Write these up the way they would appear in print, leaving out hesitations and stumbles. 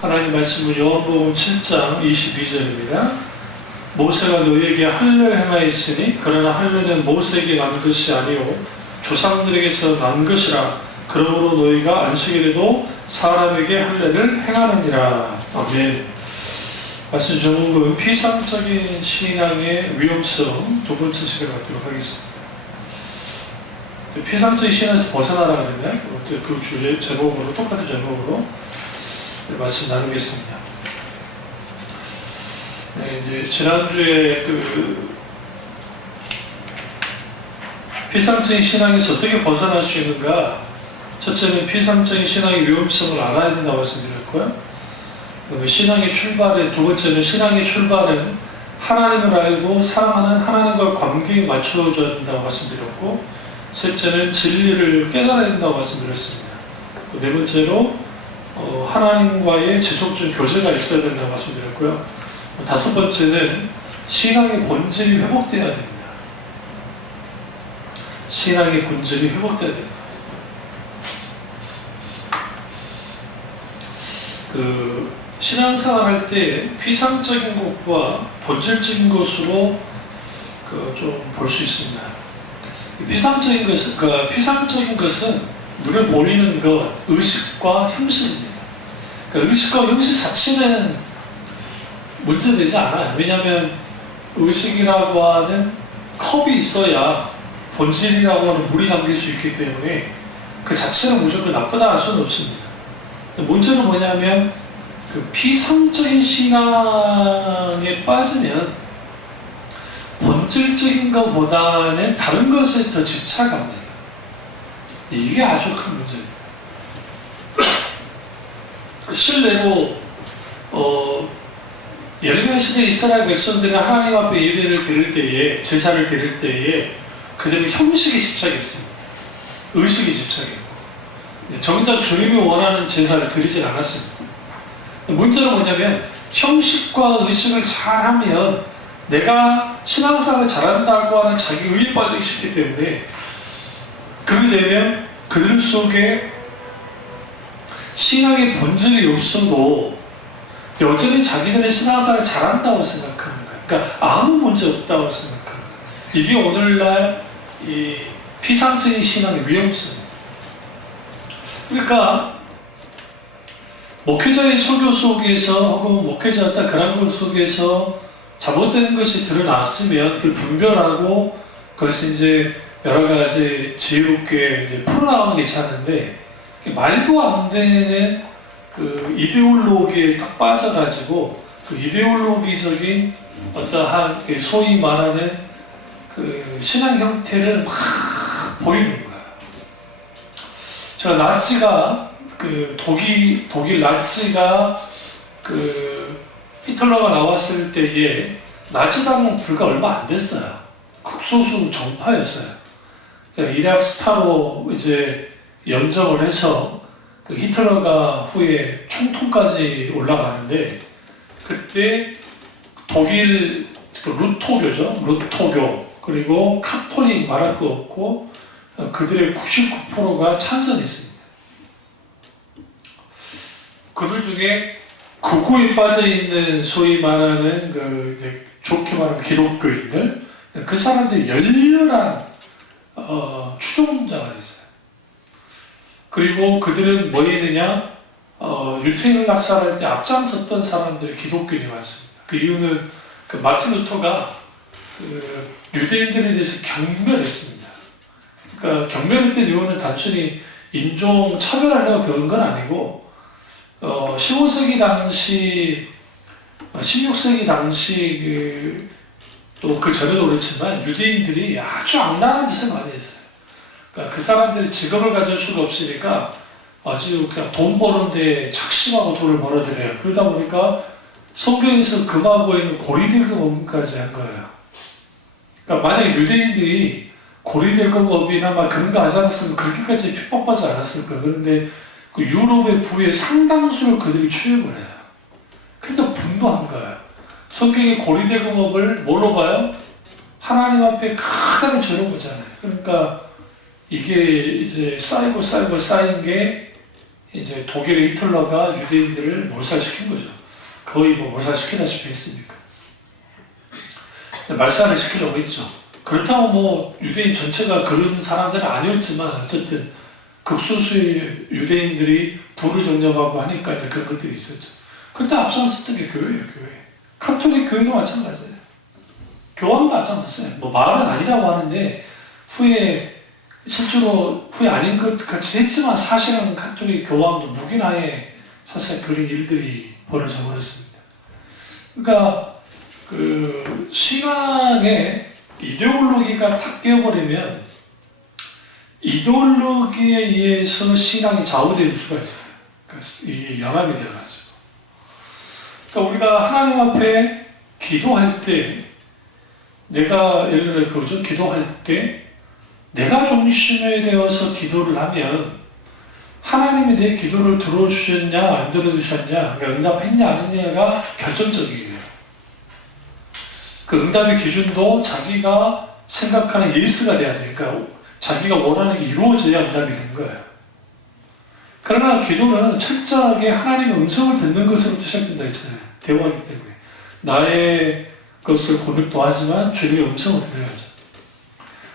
하나님 말씀은 요한복음 7장 22절입니다. 모세가 너희에게 할례를 행하였으니 그러나 할례는 모세에게 난 것이 아니요 조상들에게서 난 것이라. 그러므로 너희가 안식일에도 사람에게 할례를 행하느니라. 아멘. 말씀 제목은 피상적인 신앙의 위험성 두 번째 시간을 갖도록 하겠습니다. 피상적인 신앙에서 벗어나라 그랬나요? 그 주제 제목으로 똑같은 제목으로 말씀 나누겠습니다. 네, 이제 지난주에 피상적인 신앙에서 어떻게 벗어날 수 있는가? 첫째는 피상적인 신앙의 위험성을 알아야 된다고 말씀드렸고요. 신앙의 출발은, 두 번째는 신앙의 출발은 하나님을 알고 사랑하는 하나님과 관계에 맞춰줘야 된다고 말씀드렸고, 셋째는 진리를 깨달아야 된다고 말씀드렸습니다. 네 번째로 하나님과의 지속적인 교제가 있어야 된다고 말씀드렸고요. 다섯 번째는 신앙의 본질이 회복되어야 됩니다. 신앙의 본질이 회복되어야 됩니다. 신앙생활 할 때 피상적인 것과 본질적인 것으로 좀 볼 수 있습니다. 피상적인 것은 눈에 보이는 것, 의식과 형식입니다. 의식과 형식 자체는 문제되지 않아요. 왜냐하면 의식이라고 하는 컵이 있어야 본질이라고 하는 물이 담길 수 있기 때문에 그 자체는 무조건 나쁘다 할 수는 없습니다. 문제는 뭐냐면 피상적인 신앙에 빠지면 본질적인 것보다는 다른 것에 더 집착합니다. 이게 아주 큰 문제입니다. 실례로 예레미야 시대 이스라엘 백성들이 하나님 앞에 예배를 드릴 때에, 제사를 드릴 때에 그들은 형식에 집착했습니다. 의식에 집착했고 정작 주님이 원하는 제사를 드리진 않았습니다. 문제는 뭐냐면 형식과 의식을 잘하면 내가 신앙생활을 잘한다고 하는 자기 의에 빠지기 쉽기 때문에, 그렇게 되면 그들 속에 신앙의 본질이 없어도 여전히 자기들은 신앙생활을 잘한다고 생각하는 거예요. 그러니까 아무 문제 없다고 생각하는 거예요. 이게 오늘날 이 피상적인 신앙의 위험성입니다. 그러니까 목회자의 설교 속에서 혹은 목회자였다 그런 것 속에서 잘못된 것이 드러났으면 그걸 분별하고 그것을 이제 여러 가지 지혜롭게 이제 풀어나가면 괜찮은데, 말도 안 되는 이데올로기에 딱 빠져가지고 이데올로기적인 어떠한 소위 말하는 신앙 형태를 막 보이는 거예요. 제가 나치가 독일 나치가 히틀러가 나왔을 때에 나치당은 불과 얼마 안 됐어요. 극소수 정파였어요. 이라크 스타로 이제 연정을 해서 히틀러가 후에 총통까지 올라가는데, 그때 독일 루터교죠. 루터교 그리고 카톨릭 말할 거 없고 그들의 99%가 찬성했습니다. 그들 중에 극우에 빠져있는 소위 말하는 좋게 말하는 기독교인들, 그 사람들이 열렬한 추종자가 됐어요. 그리고 그들은 뭐 했느냐, 유태인을 낙살할 때 앞장섰던 사람들이 기독교인이 많습니다. 그 이유는 마틴 루터가 유대인들에 대해서 경멸했습니다. 그러니까 경멸했던 이유는 단순히 인종 차별하려고 그런 건 아니고, 15세기 당시, 16세기 당시 또 그 전에도 그렇지만 유대인들이 아주 악랄한 짓을 많이 했어요. 그러니까 그 사람들이 직업을 가질 수가 없으니까 아주 그냥 돈 버는데 작심하고 돈을 벌어들여요. 그러다 보니까 성경에서 금하고 있는 고리대금업까지 한 거예요. 그러니까 만약에 유대인들이 고리대금업이나 막 그런 거 하지 않았으면 그렇게까지 핍박받지 않았을 거예요. 그런데 그 유럽의 부의 상당수를 그들이 취업을 해요. 그러니까 분노한 거예요. 성경의 고리대금업을 뭘로 봐요? 하나님 앞에 크다는 죄로 보잖아요. 그러니까 이게 이제 쌓이고 쌓인 게 이제 독일의 히틀러가 유대인들을 몰살시킨 거죠. 거의 뭐 몰살시키다시피 했으니까. 말살을 시키려고 했죠. 그렇다고 뭐 유대인 전체가 그런 사람들은 아니었지만 어쨌든 극소수의 유대인들이 불을 정령하고 하니까 이제 그런 것들이 있었죠. 그때 앞장섰던 게 교회예요, 교회. 카톨릭 교회도 마찬가지예요. 교황도 앞장섰어요. 뭐 말은 아니라고 하는데 후에 실제로 후에 아닌 것 같이 했지만 사실은 카톨릭 교황도 묵인하에 사실 그런 일들이 벌어져 버렸습니다. 그러니까 그 신앙의 이데올로기가 다 깨어버리면 이데올로기에 의해서 신앙이 좌우될 수가 있어요. 그러니까 이게 연합이 되어가지고. 그러니까 우리가 하나님 앞에 기도할 때 내가 예를 들어 그죠? 기도할 때 내가 중심에 되어서 기도를 하면 하나님이 내 기도를 들어주셨냐 안 들어주셨냐 그러니까 응답했냐 안 했냐가 결정적이에요. 그 응답의 기준도 자기가 생각하는 예스가 돼야 돼요. 그러니까 자기가 원하는 게 이루어져야 응답이 되는 거예요. 그러나 기도는 철저하게 하나님의 음성을 듣는 것으로 시작된다 했잖아요. 대화이기 때문에 나의 것을 고백도 하지만 주님의 음성을 들어야죠.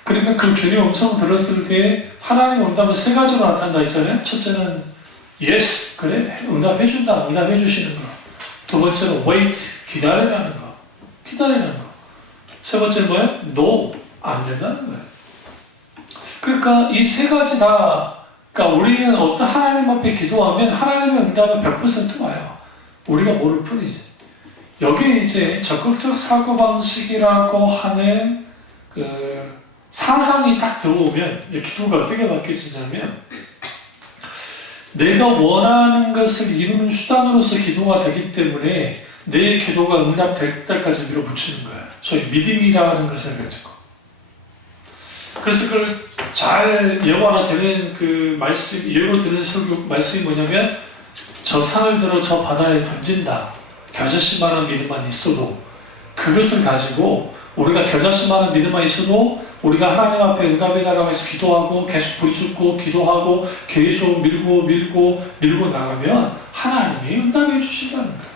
그러면 그 주님의 음성을 들었을 때 하나님의 응답은 세 가지로 나타난다 했잖아요. 첫째는 yes, 그래 응답해준다, 응답해주시는 거. 두 번째는 wait, 기다리라는 거, 기다리라는 거. 세 번째는 뭐예요? no, 안 된다는 거예요. 그러니까 이 세 가지 다, 그러니까 우리는 어떤 하나님 앞에 기도하면 하나님의 응답은 100% 와요. 우리가 모를 뿐이지. 여기에 이제 적극적 사고방식이라고 하는 그 사상이 딱 들어오면 기도가 어떻게 바뀌어지냐면 내가 원하는 것을 이루는 수단으로서 기도가 되기 때문에 내 기도가 응답될 때까지 밀어붙이는 거예요. 소위 믿음이라는 것을 가지고. 그래서 그걸 잘 예화화되는 그 말씀, 예로 드는 설교 말씀이 뭐냐면 저 산을 들어 저 바다에 던진다. 겨자씨만한 믿음만 있어도 그것을 가지고 우리가 겨자씨만한 믿음만 있어도 우리가 하나님 앞에 응답해달라고 해서 기도하고 계속 부르짖고 기도하고 계속 밀고 나가면 하나님이 응답해 주신다는 거예요.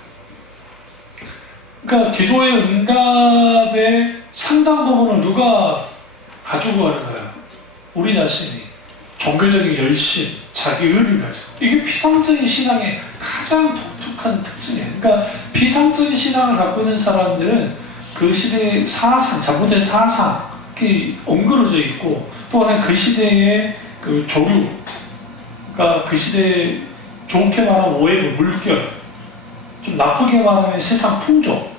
그러니까 기도의 응답의 상당 부분을 누가 가지고 가는 거예요? 우리 자신이. 종교적인 열심, 자기 의를 가지고. 이게 비상적인 신앙의 가장 독특한 특징이에요. 그러니까 비상적인 신앙을 갖고 있는 사람들은 그 시대의 사상, 잘못된 사상이 엉그러져 있고 또 하나 그 시대의 그 조류, 그러니까 그 시대의 좋게 말하면 오해의 물결, 좀 나쁘게 말하면 세상 풍조,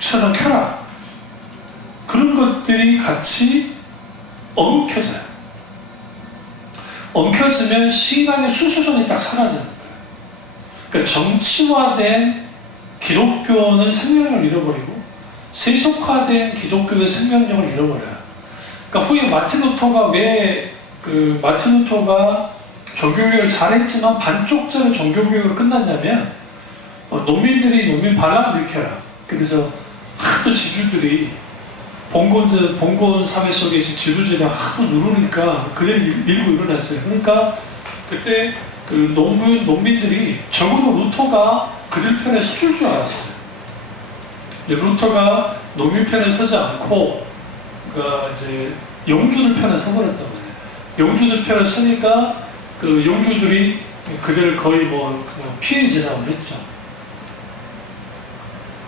세상 쾌락, 그런 것들이 같이 엉켜져요. 엉켜지면 신앙의 수수전이 딱 사라지는 거예요. 그러니까 정치화된 기독교는 생명력을 잃어버리고 세속화된 기독교의 생명력을 잃어버려요. 그러니까 후에 마틴 루터가 왜 마틴 루터가 종교개혁을 잘했지만 반쪽짜리 종교개혁으로 끝났냐면 농민 반란을 일으켜요. 그래서 하도 지주들이 봉건 사회 속에 지도자가 하도 누르니까 그대로 밀고 일어났어요. 그러니까 그때 그 농민들이 적어도 루터가 그들 편에 서줄 줄 알았어요. 근데 루터가 농민 편에 서지 않고 그러니까 이제 영주들 편에 서버렸단 말이에요. 영주들 편에 서니까 그 영주들이 그들을 거의 뭐 그냥 피해지라고 했죠.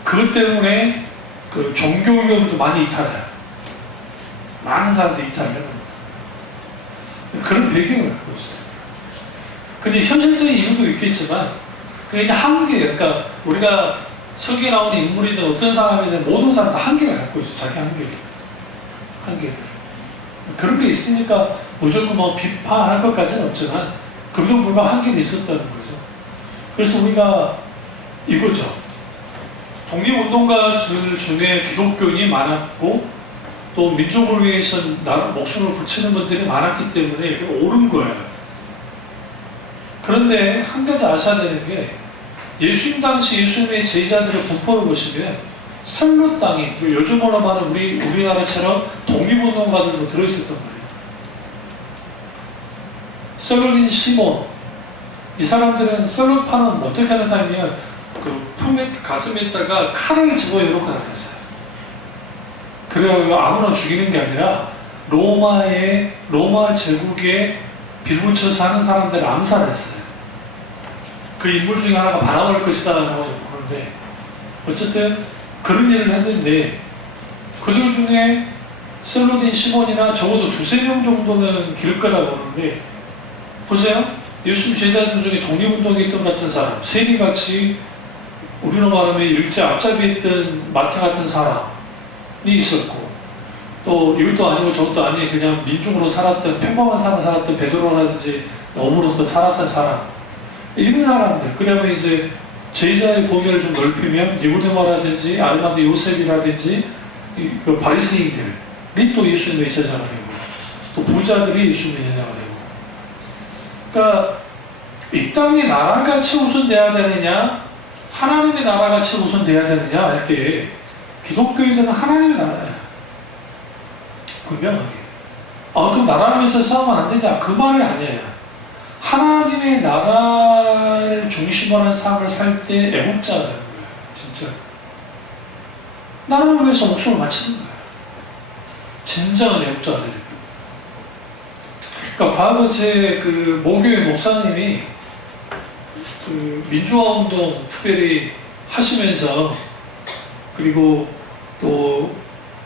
그것 때문에 그 종교개혁도 많이 이탈해요. 많은 사람들이 이탈해요. 그런 배경을 갖고 있어요. 근데 현실적인 이유도 있겠지만 그게 이제 한계예요. 그러니까 우리가 서기에 나오는 인물이든 어떤 사람이든 모든 사람 다 한계를 갖고 있어요. 자기 한계들. 그런 게 있으니까 무조건 뭐 비판할 것까지는 없지만 그래도 불구하고 한계도 있었다는 거죠. 그래서 우리가 이거죠. 독립운동가들 중에 기독교인이 많았고 또 민족을 위해서 목숨을 붙이는 분들이 많았기 때문에 이게 옳은 거예요. 그런데 한 가지 아셔야 되는 게 예수님 당시 예수님의 제자들의 분포를 보시면 선로 땅이 요즘으로 말하는 우리나라처럼 독립운동가들도 들어있었단 말이에요. 썰린 시몬, 이 사람들은 썰로파는 어떻게 하는 사람이면 그 품에 가슴에다가 칼을 집어넣고 다녔어요. 그래서 아무나 죽이는 게 아니라 로마 제국에 빌붙여서 하는 사람들을 암살했어요. 그 인물 중에 하나가 바나바일 것이다 라고 보는데, 어쨌든 그런 일을 했는데 그들 중에 셀로딘 시몬이나 적어도 두세 명 정도는 기를 거라고 보는데, 보세요. 예수님 제자들 중에 독립운동에 있던 같은 사람, 세리같이 우리로 말하면 일제 앞잡이에 있던 마태 같은 사람이 있었고, 또 이것도 아니고 저것도 아니고 그냥 민중으로 살았던, 평범한 삶을 살았던 베드로라든지 어부로서 살았던 사람, 이런 사람들, 그러면 이제 제자의 범위를 좀 넓히면 니고데모라든지 아르마드 요셉이라든지 그 바리새인들이 또 예수님의 제자가 되고, 또 부자들이 예수님의 제자가 되고. 그러니까 이 땅의 나라가 최우선돼야 되느냐, 하나님의 나라가 최우선돼야 되느냐 할 때 기독교인들은 하나님의 나라예요. 분명하게. 그럼 나라를 위해서 싸우면 안 되냐? 그 말이 아니에요. 하나님의 나라를 중심으로 한 삶을 살 때 애국자라는 거예요. 진짜. 나라를 위해서 목숨을 바치는 거예요. 진정한 애국자가 되는 거예요. 그러니까 과거 제 그 모교회 목사님이 그 민주화운동 특별히 하시면서, 그리고 또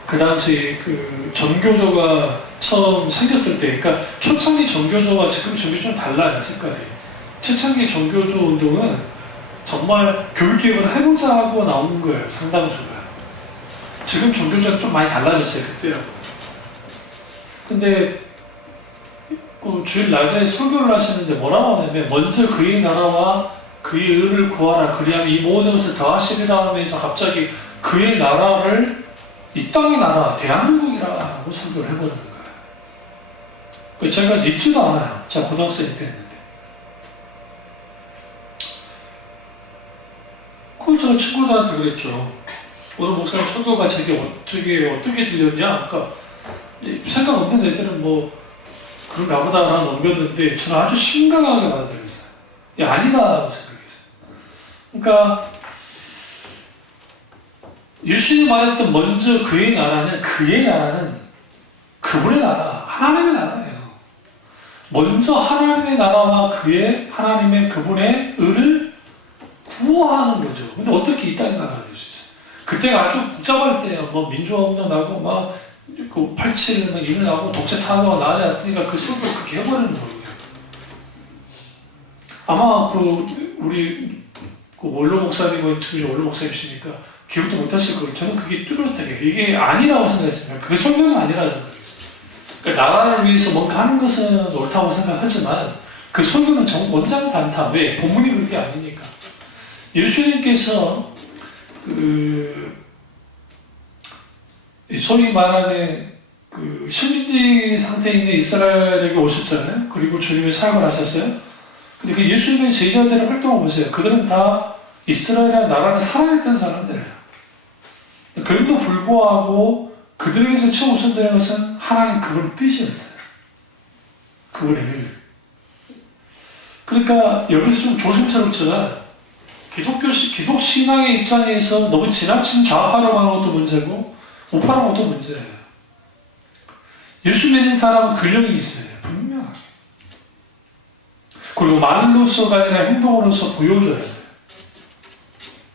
그 당시 그 전교조가 처음 생겼을 때, 그러니까 초창기 전교조와 지금 전교조 좀 달라요, 색깔이. 초창기 전교조 운동은 정말 교육개혁을 해보자 하고 나온 거예요, 상당수가. 지금 전교조가 좀 많이 달라졌어요, 그때하고. 근데 그 주일 낮에 설교를 하시는데 뭐라고 하냐면, 먼저 그의 나라와 그의 의를 구하라, 그리하면 이 모든 것을 더하시리라 하면서 갑자기 그의 나라를 이 땅의 나라, 대한민국이라고 설교를 해버리는 거예요. 제가 믿지도 않아요. 제가 고등학생 때 했는데. 그걸 제가 친구들한테 그랬죠. 오늘 목사님 설교가 제게 어떻게 들렸냐? 그러니까 생각 없는 애들은 뭐 그런 나보다 넘겼는데, 저는 아주 심각하게 받아들였어요. 아니다라고 생각했어요. 그러니까 예수님이 말했던 먼저 그의 나라는 그분의 나라, 하나님의 나라예요. 먼저 하나님의 나라와 하나님의 그분의 의를 구호하는 거죠. 근데 어떻게 이 땅의 나라가 될 수 있어요? 그때가 아주 복잡할 때예요. 뭐 민주화운동 나고 막 그 87 막 일어나고 독재 탄압가 나지 않았으니까 그 설교를 그렇게 해버리는 거예요. 아마 우리 원로 목사님, 지금 원로 목사님이시니까 기억도 못하실 거예요. 저는 그게 뚜렷하게 이게 아니라고 생각했습니다. 그 설명은 아니라고 생각했어요. 그러니까 나라를 위해서 뭔가 하는 것은 옳다고 생각하지만 그 설교는 원장지 않다. 왜? 본문이 그렇게 아니니까. 예수님께서 소위 말하는 그 식민지 상태에 있는 이스라엘에게 오셨잖아요. 그리고 주님의 사역을 하셨어요. 근데 그 예수님의 제자들의 활동을 보세요. 그들은 다 이스라엘이라는 나라를 사랑했던 사람들이에요. 그럼에도 불구하고 그들에게서 최우선되는 것은 하나님 그분의 뜻이었어요. 그분의 일. 그러니까 여기서 좀 조심스럽지만 기독 신앙의 입장에서 너무 지나친 좌파라고 하는 것도 문제고 우파라는 것도 문제예요. 예수 믿는 사람은 균형이 있어요. 분명하게. 그리고 말로서가 아니라 행동으로서 보여줘야 돼요.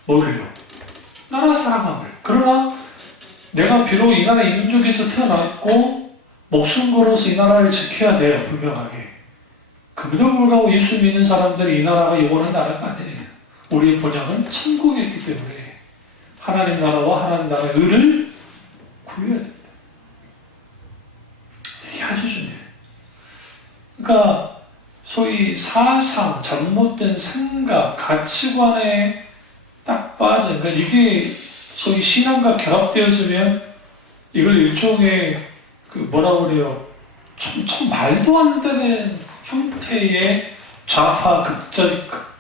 뭐를요? 나라 사랑함을. 그러나 내가 비록 이 나라 이 민족에서 태어났고 목숨 걸어서 이 나라를 지켜야 돼요. 분명하게. 그럼에도 불구하고 예수 믿는 사람들이 이 나라가 영원한 나라가 아니에요. 우리의 본향은 천국에 있기 때문에 하나님 나라와 하나님 나라의 의를 구해야 됩니다. 이게 아주 중요해요. 그러니까 소위 사상, 잘못된 생각, 가치관에 딱 빠져. 그러니까 이게 소위 신앙과 결합되어지면 이걸 일종의 뭐라고 그래요? 참 말도 안 되는 형태의 좌파,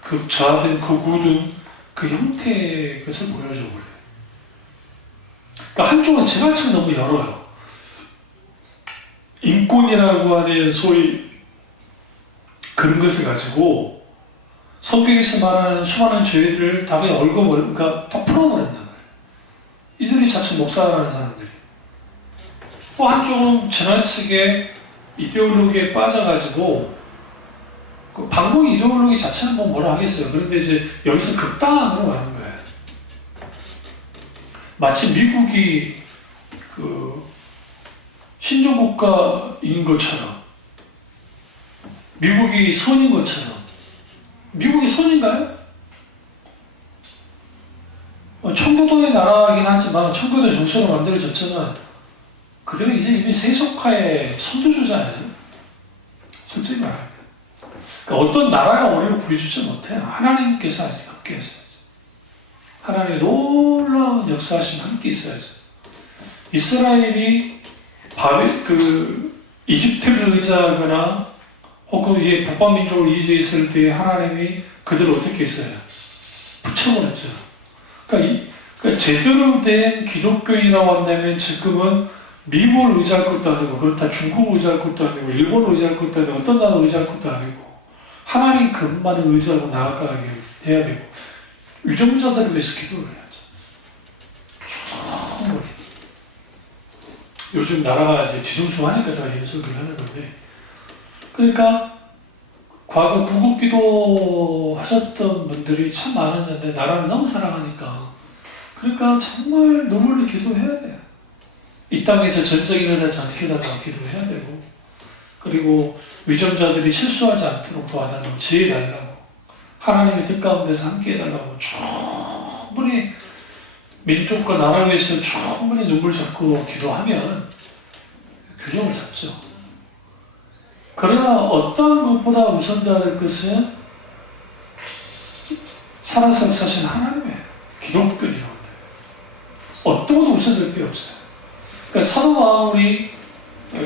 극좌든 극우든 그 형태의 것을 보여줘 버려요. 그러니까 한쪽은 지나치게 너무 열어요. 인권이라고 하는 소위 그런 것을 가지고 성경에서 말하는 수많은 죄들을 다 그냥 그러니까 다 풀어버린단 말이에요. 이들이 자체 목사라는 사람들이. 또 한쪽은 지나치게 이데올로기에 빠져가지고 그 반공 이데올로기 자체는 뭐라 하겠어요. 그런데 이제 여기서 극단으로 가는 거예요. 마치 미국이 그 신종국가인 것처럼, 미국이 선인 것처럼. 미국이 선인가요? 청교도의 나라이긴 하지만 청교도 정신으로 만들어졌지만 그들은 이제 이미 세속화의 선두주자예요. 솔직히 말하면. 그러니까 어떤 나라가 우리를 구해주지 못해요. 하나님께서 아직 함께 하셔야죠. 하나님의 놀라운 역사하심 함께 있어야죠. 이스라엘이 이집트를 의지하거나 혹은 이게 북방민족을 의지했을 때 하나님이 그들을 어떻게 했어요? 붙여버렸죠. 그러니까 제대로 된 기독교인이라고 한다면 지금은 미국을 의지할 것도 아니고, 그렇다 중국을 의지할 것도 아니고, 일본을 의지할 것도 아니고, 어떤 나라를 의지할 것도 아니고, 하나님 그분만을 의지하고 나아가게 해야 되고, 유정자들을 위해서 기도를 해야죠. 충분히. 요즘 나라가 이제 뒤숭숭하니까 제가 이런 소리를 하는 건데, 그러니까 과거 구국기도 하셨던 분들이 참 많았는데 나라를 너무 사랑하니까, 그러니까 정말 눈물로 기도해야 돼요. 이 땅에서 전쟁이 일어나지 않게 해달라고 기도해야 되고, 그리고 위정자들이 실수하지 않도록 도와달라고, 지혜 달라고, 하나님의 뜻 가운데서 함께 해달라고 충분히 민족과 나라를 위해서 충분히 눈물 잡고 기도하면 균형을 잡죠. 그러나 어떠한 것보다 우선돼야 될 것은 살아서 역사하신 하나님의 기독교이라고 합니다. 어떤 것도 우선될 게 없어요. 그러니까 사도 바울이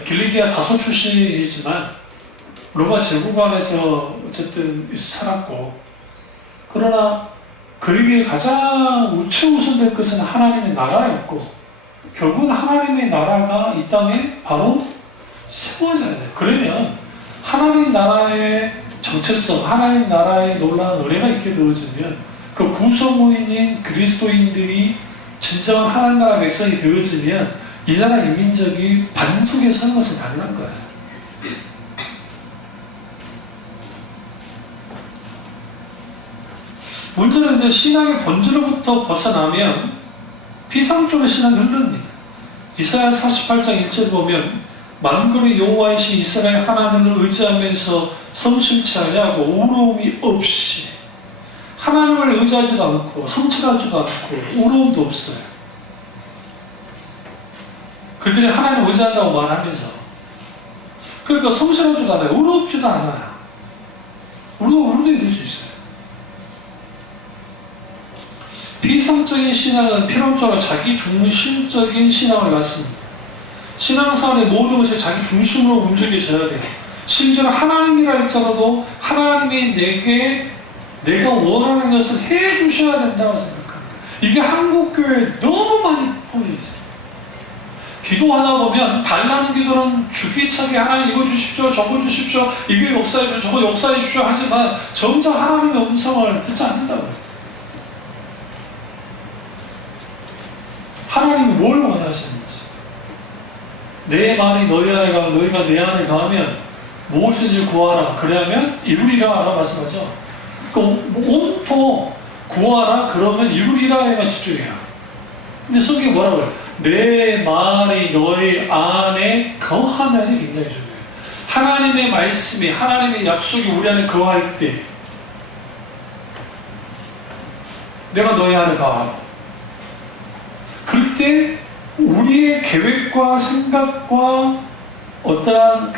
길리기아 다소 출신이지만 로마 제국안에서 어쨌든 살았고, 그러나 그에게 가장 최우선될 것은 하나님의 나라였고, 결국은 하나님의 나라가 이 땅에 바로 세워져야 돼요. 그러면 하나님 나라의 정체성, 하나님 나라의 놀라운 은혜가 있게 되어지면 그 구성원인 그리스도인들이 진정한 하나님 나라 백성이 되어지면 이 나라 인민족이 반석에 서는 것은 당연한 거예요. 문제는 이제 신앙의 본질로부터 벗어나면 피상적으로 신앙이 흐릅니다. 이사야 48장 1절 보면 만군의 여호와이신 이스라엘 하나님을 의지하면서 성실치 아니하고 우러움이 없이, 하나님을 의지하지도 않고 성실하지도 않고 우러움도 없어요. 그들이 하나님을 의지한다고 말하면서, 그러니까 성실하지도 않아요. 우럽지도 않아요. 우리도 이럴 수 있어요. 피상적인 신앙은 필연적으로 자기 중심적인 신앙을 갖습니다. 신앙생활의 모든 것이 자기 중심으로 움직여져야 돼요. 심지어 하나님이라 할지라도 하나님이 내가 원하는 것을 해주셔야 된다고 생각합니다. 이게 한국교회에 너무 많이 보여 있어요. 기도하다 보면 달라는 기도는 주기차게 하나님 이거 주십시오, 저거 주십시오, 이게 역사해 주십시오, 저거 역사해 주십시오 하지만 정작 하나님의 음성을 듣지 않는다고요. 하나님이 뭘 원하시는지, 내 말이 너희 안에 가면, 너희가 내 안에 가면 무엇인지 구하라 그러면 이루리라 라고 말씀하죠. 온통 구하라 그러면 이루리라에만 집중해요. 근데 성경이 뭐라고 해요? 내 말이 너희 안에 거하면이 굉장히 중요해요. 하나님의 말씀이, 하나님의 약속이 우리 안에 거할 때 내가 너희 안에 거하고, 그때 우리의 계획과 생각과 어떠한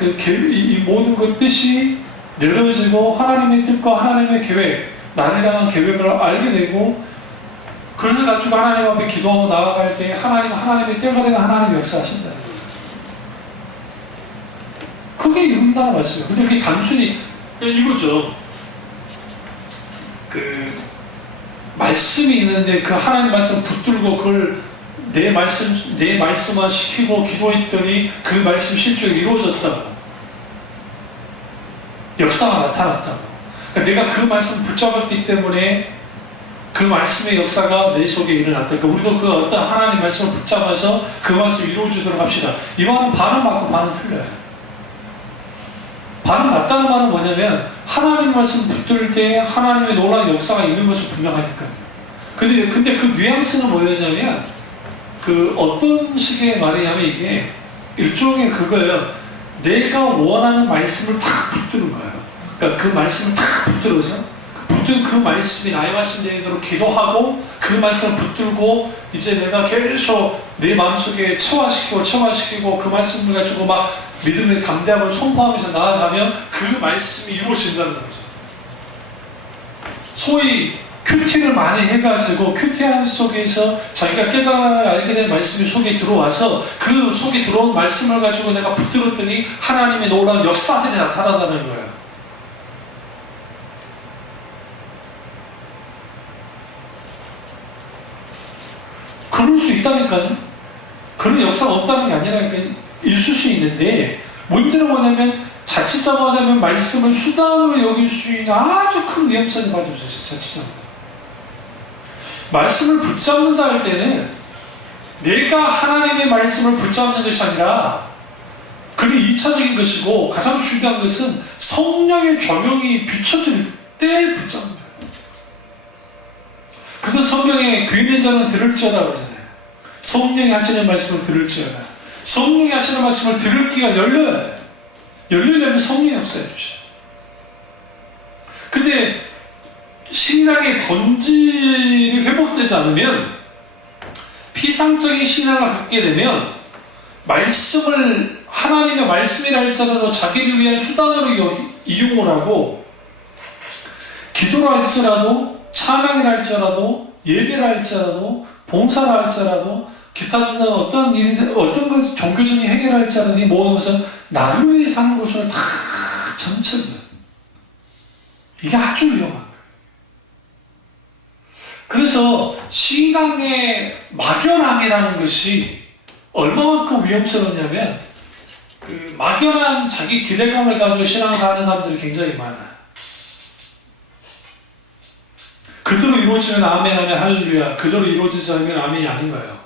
이 모든 것 뜻이 내려지고 하나님의 뜻과 하나님의 계획, 나를 향한 계획을 알게 되고, 그것을 가지고 하나님 앞에 기도하고 나아갈 때 하나님의 때가 되는 하나님의 역사하신다는 거예요. 그게 이룬다는 말씀이에요. 근데 그게 단순히 이거죠. 말씀이 있는데 그 하나님 말씀 붙들고 그걸 내 말씀만 시키고 기도했더니 그 말씀 실제로 이루어졌다고. 역사가 나타났다고. 그러니까 내가 그 말씀을 붙잡았기 때문에 그 말씀의 역사가 내 속에 일어났다. 그러니까 우리도 그 어떤 하나님 말씀을 붙잡아서 그 말씀을 이루어주도록 합시다. 이 말은 반은 맞고 반은 틀려요. 반은 맞다는 말은 뭐냐면 하나님 말씀 붙들 때 하나님의 놀라운 역사가 있는 것은 분명하니까요. 근데 그 뉘앙스는 뭐였냐면 그 어떤 식의 말이냐면 이게 일종의 그거예요. 내가 원하는 말씀을 탁 붙드는 거예요. 그러니까 그 말씀을 탁 붙들어서 붙든 그 말씀이 나의 말씀대로 기도하고 그 말씀을 붙들고 이제 내가 계속 내 마음속에 체화시키고 그 말씀을 가지고 막 믿음의 담대함을 선포하면서 나아가면 그 말씀이 이루어진다는 거죠. 소위 큐티를 많이 해가지고 큐티하는 속에서 자기가 깨달아 알게 된 말씀이 속에 들어와서 그 속에 들어온 말씀을 가지고 내가 붙들었더니 하나님의 놀라운 역사들이 나타나다는 거예요. 그럴 수 있다니까요. 그런 역사가 없다는 게 아니라 있을 수 있는데 문제는 뭐냐면 자칫 잘못하면 말씀을 수단으로 여길 수 있는 아주 큰 위험성이 가지고 있어요. 자칫 잘못하면. 말씀을 붙잡는다 할 때는 내가 하나님의 말씀을 붙잡는 것이 아니라 그게 2차적인 것이고 가장 중요한 것은 성령의 조명이 비춰질 때 붙잡는 거예요. 그래서 성경에 귀 있는 자는 들을지어다 그러잖아요. 성령이 하시는 말씀을 들을지어다. 성령이 하시는 말씀을 들을 귀가 열려야 돼요. 열리려면 성령이 역사해 주셔요. 근데 신앙의 본질이 회복되지 않으면 피상적인 신앙을 갖게 되면 말씀을 하나님의 말씀이라 할지라도 자기를 위한 수단으로 이용을 하고 기도를 할지라도 찬양이라 할지라도 예배라 할지라도 봉사라 할지라도 기타 등등 어떤 것 종교적인 행위를 할지라도 이 모든 것은 나를 위해 사는 것을 다 전체를 이게 아주 위험한 거예요. 그래서 신앙의 막연함이라는 것이 얼마만큼 위험스럽냐면 그 막연한 자기 기대감을 가지고 신앙생활 하는 사람들이 굉장히 많아요. 그대로 이루어지면 아멘 하면 할렐루야, 그대로 이루어지지 않으면 아멘이 아닌 거예요.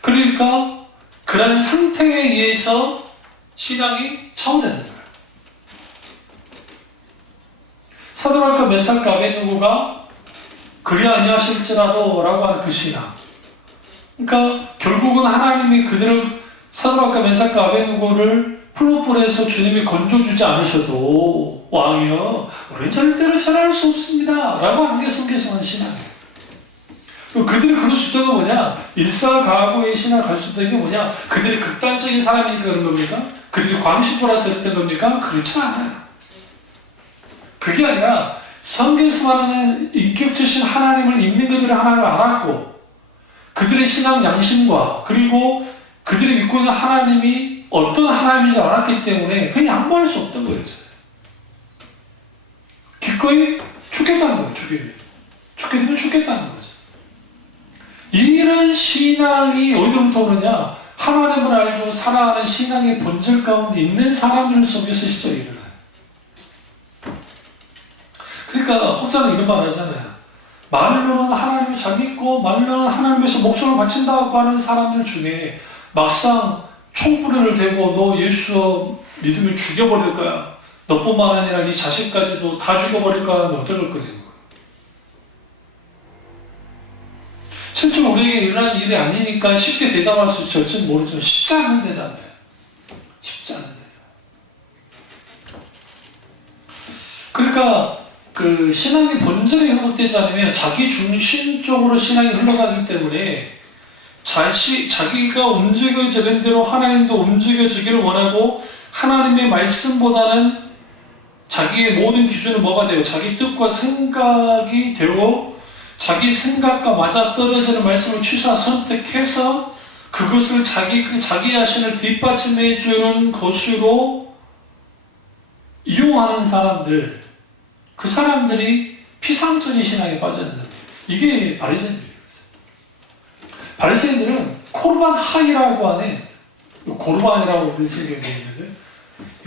그러니까 그런 상태에 의해서 신앙이 차오르는 거예요. 사도락과 메삭과 아벳느고가 그리 아니하실지라도 라고 하는 그 신앙. 그러니까 결국은 하나님이 그들을 사도락과 메삭과 아벳느고를 풀로폴에서 주님이 건져주지 않으셔도 왕이여 우리는 절대로 절할 수 없습니다 라고 하는 게 성경에서 신앙이에요. 그들이 그럴 수 있다는 건 뭐냐? 일사가고의 신앙을 갈 수 있다는 게 뭐냐? 그들이 극단적인 사람이니까 그런 겁니까? 그들이 광신포라서 그랬던 겁니까? 그렇지 않아요. 그게 아니라 성경에서 말하는 인격체신 하나님을 있는 그들의 하나님을 알았고 그들의 신앙 양심과 그리고 그들이 믿고 있는 하나님이 어떤 하나님인지 알았기 때문에 그냥 양보할 수 없던 거였어요. 기꺼이 죽겠다는 거예요. 죽게 되면 죽겠다는 거죠. 이런 신앙이 어디로부터 오느냐? 하나님을 알고 살아가는 신앙의 본질 가운데 있는 사람들 속에서 시작이 일어나요. 그러니까 혹자는 이런 말 하잖아요. 말로는 하나님을 잘 믿고 말로는 하나님에서 목숨을 바친다고 하는 사람들 중에 막상 총구리를 대고 너 예수 믿으면 죽여버릴 거야. 너뿐만 아니라 네 자식까지도 다 죽여버릴 거야 하면 어떨 거냐는 거예요. 실제로 우리에게 일어난 일이 아니니까 쉽게 대답할 수 있을지는 모르지만 쉽지 않은 대답이에요. 쉽지 않은 대답. 그러니까 그 신앙의 본질이 회복되지 않으면 자기 중심적으로 신앙이 흘러가기 때문에 자기가 움직여지는 대로 하나님도 움직여지기를 원하고 하나님의 말씀보다는 자기의 모든 기준은 뭐가 돼요? 자기 뜻과 생각이 되고 자기 생각과 맞아떨어지는 말씀을 취사 선택해서 그것을 자기 자신을 뒷받침해 주는 것으로 이용하는 사람들, 그 사람들이 피상적인 신앙에 빠졌는데 이게 바리새인들이었어요. 바리새인들은 코르반 하이라고 하는 고르반이라고 우리 성경에 있는데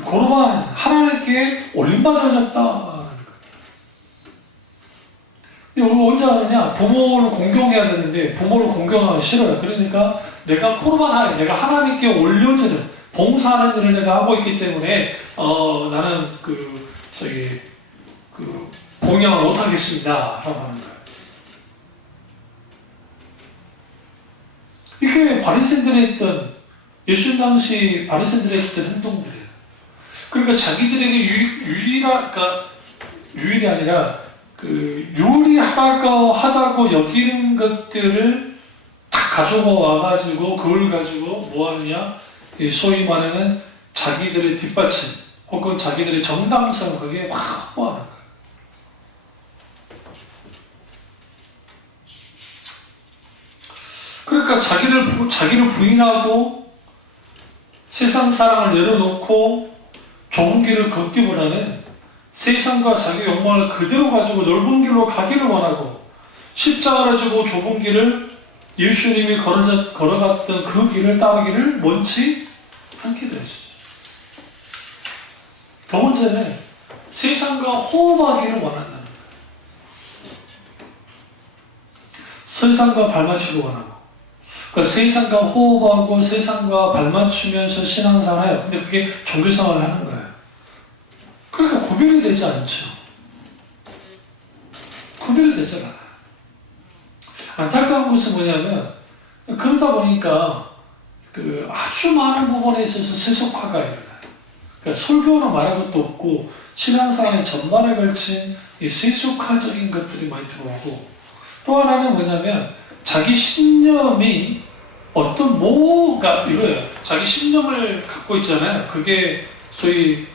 고르반 하나님께 올림받아졌다. 근데 우리 언제 하느냐? 부모를 공경해야 되는데 부모를 공경하기 싫어요. 그러니까 내가 코르반 하래, 내가 하나님께 올려지는 봉사하는 일을 내가 하고 있기 때문에 나는 공양을 못하겠습니다라고 하는 거예요. 이게 바리새인들이 했던, 예수님 당시 바리새인들이 했던 행동들이에요. 그러니까 자기들에게 유일이 아니라 유리하다고 여기는 것들을 다 가지고 와가지고 그걸 가지고 뭐 하느냐? 소위 말하는 자기들의 뒷받침 혹은 자기들의 정당성, 그게 확보하는 거예요. 그러니까 자기를 부인하고 세상 사랑을 내려놓고 좋은 길을 걷기보다는 세상과 자기 욕망을 그대로 가지고 넓은 길로 가기를 원하고, 십자가를 지고 좁은 길을 예수님이 걸어갔던 그 길을 따르기를 원치 않게 되었어요. 더 문제는 세상과 호흡하기를 원한다는 거예요. 세상과 발맞추기 원하고, 그러니까 세상과 호흡하고 세상과 발맞추면서 신앙생활해요. 근데 그게 종교생활을 하는 거예요. 그러니까 구별이 되지 않죠. 구별이 되지 않아요. 안타까운 것은 뭐냐면, 그러다 보니까 아주 많은 부분에 있어서 세속화가 일어나요. 그러니까 설교는 말할 것도 없고 신앙생활의 전반에 걸친 이 세속화적인 것들이 많이 들어오고, 또 하나는 뭐냐면 자기 신념이 어떤 뭐가 이거예요. 자기 신념을 갖고 있잖아요. 그게 소위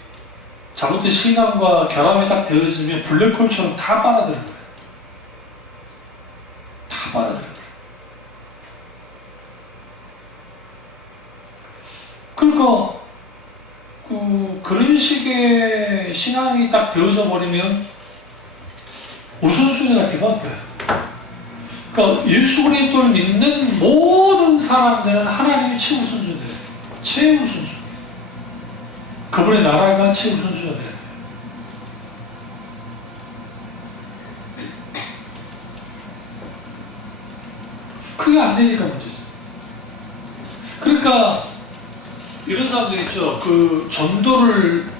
잘못된 신앙과 결함이 딱 되어지면 블랙홀처럼 다 빨아들여요. 다 빨아들여요. 그러니까 그런 식의 신앙이 딱 되어져 버리면 우선순위가 뒤바뀌어요. 그러니까 예수 그리스도를 믿는 모든 사람들은 하나님이 최우선순위예요. 최우선순위. 그분의 나라가 최우선순위가 돼야 돼요. 그게 안 되니까 문제죠. 그러니까 이런 사람들 있죠. 전도를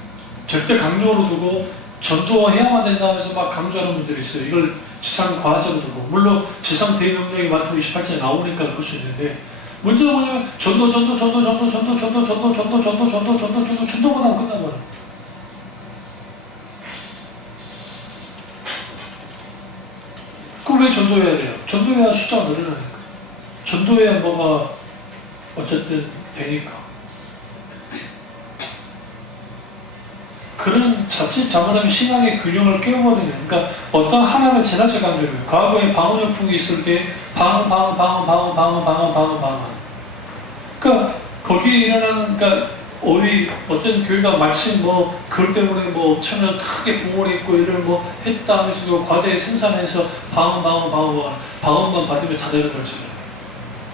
절대 강요로 두고 전도해야만 된다면서 막 강조하는 분들이 있어요. 이걸 지상 과학적으로 두고, 물론 지상 대명령이 마태복음 28장에 나오니까 그럴 수 있는데, 문제가 뭐냐면 전도만 하면 끝나버려. 그럼 왜 전도해야 돼요? 전도해야 숫자가 늘어나니까. 전도해야 뭐가 어쨌든 되니까. 그런 자칫 잘못하면 신앙의 균형을 깨워버리는, 그러니까 어떤 하나를 지나쳐 강조해요. 과거에 방언역풍이 있을 때 방언. 그러니까 거기에 일어나는, 그러니까 어떤 교회가 마치 그것 때문에 엄청난 크게 부모를 했고 이런 했다 하면서 과대에 생산해서 방언만 받으면 다 되는 거잖아요.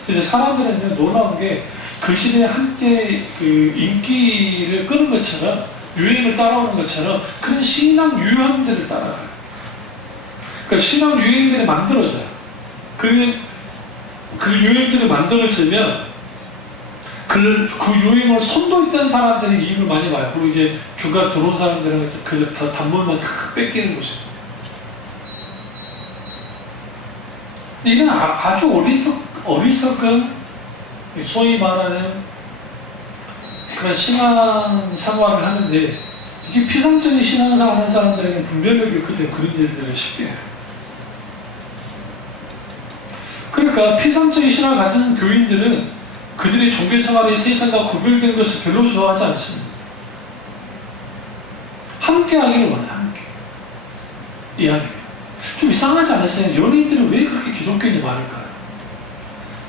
근데 사람들은 놀라운 게 그 시대에 한때 인기를 끄는 것처럼, 유행을 따라오는 것처럼 그런 신앙 유형들을 따라가요. 그러니까 신앙 유행들이 만들어져요. 그 유행들이 만들어지면 그 유행을 선도했던 사람들이 이익을 많이 봐요. 그리고 이제 중간에 들어온 사람들은 그 단물만 다 뺏기는 것이죠. 이건 아주 어리석은 소위 말하는 그런 신앙생활을 하는데, 이게 피상적인 신앙생활을 하는 사람들에게 분별력이 없기 때문에 그런 일들을 쉽게 해요. 그러니까 피상적인 신앙을 가진 교인들은 그들의 종교생활이 세상과 구별된 것을 별로 좋아하지 않습니다. 함께 하기를 원해요. 함께. 이야기. 좀 이상하지 않으세요? 연예인들은 왜 그렇게 기독교인이 많을까요?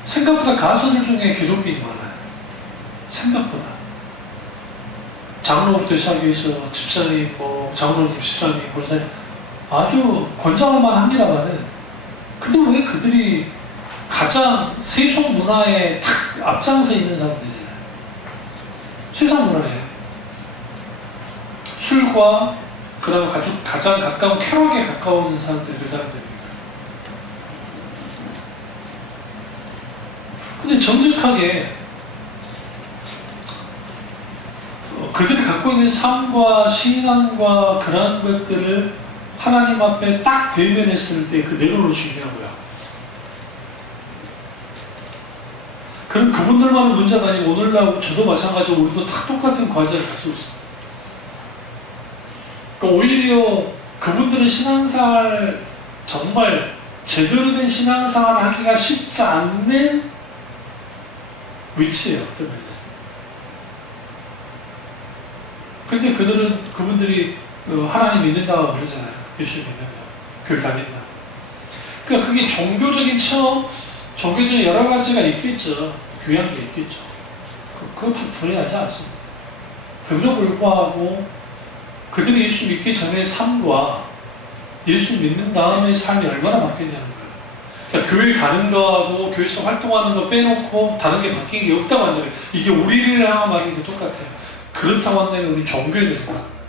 생각보다 가수들 중에 기독교인이 많아요. 생각보다. 장로부터 시작해서 집사님, 장로님, 집사님, 권사님, 아주 권장할만 합니다만은, 근데 왜 그들이 가장 세속 문화에 딱 앞장서 있는 사람들이잖아요. 세상 문화에. 술과 그 다음에 가장 가까운 쾌락에 가까운 사람들이 그 사람들입니다. 근데 정직하게 그들이 갖고 있는 삶과 신앙과 그러한 것들을 하나님 앞에 딱 대면했을 때 그 내로를 중요하고요. 그럼 그분들만의 문제가 아니고 오늘날 저도 마찬가지로 우리도 다 똑같은 과제를 가지고 있습니다. 그러니까 오히려 그분들은 신앙생활 정말 제대로 된 신앙생활을 하기가 쉽지 않는 위치예요. 어떤 면에서. 근데 그분들이 하나님 믿는다고 그러잖아요. 예수 믿는다. 교회 다닌다. 그러니까 그게 종교적인 체험, 종교적인 여러 가지가 있겠죠. 교양도 있겠죠. 그거 다 불행하지 않습니다. 그럼에도 불구하고 그들이 예수 믿기 전의 삶과 예수 믿는 다음의 삶이 얼마나 바뀌었냐는 거예요. 그러니까 교회 가는 거하고 교회에서 활동하는 거 빼놓고 다른 게 바뀐 게 없다고 한다면 이게 우리를 향한 말이 똑같아요. 그렇다고 한다면 우리 종교에 대해서 말하는 거예요.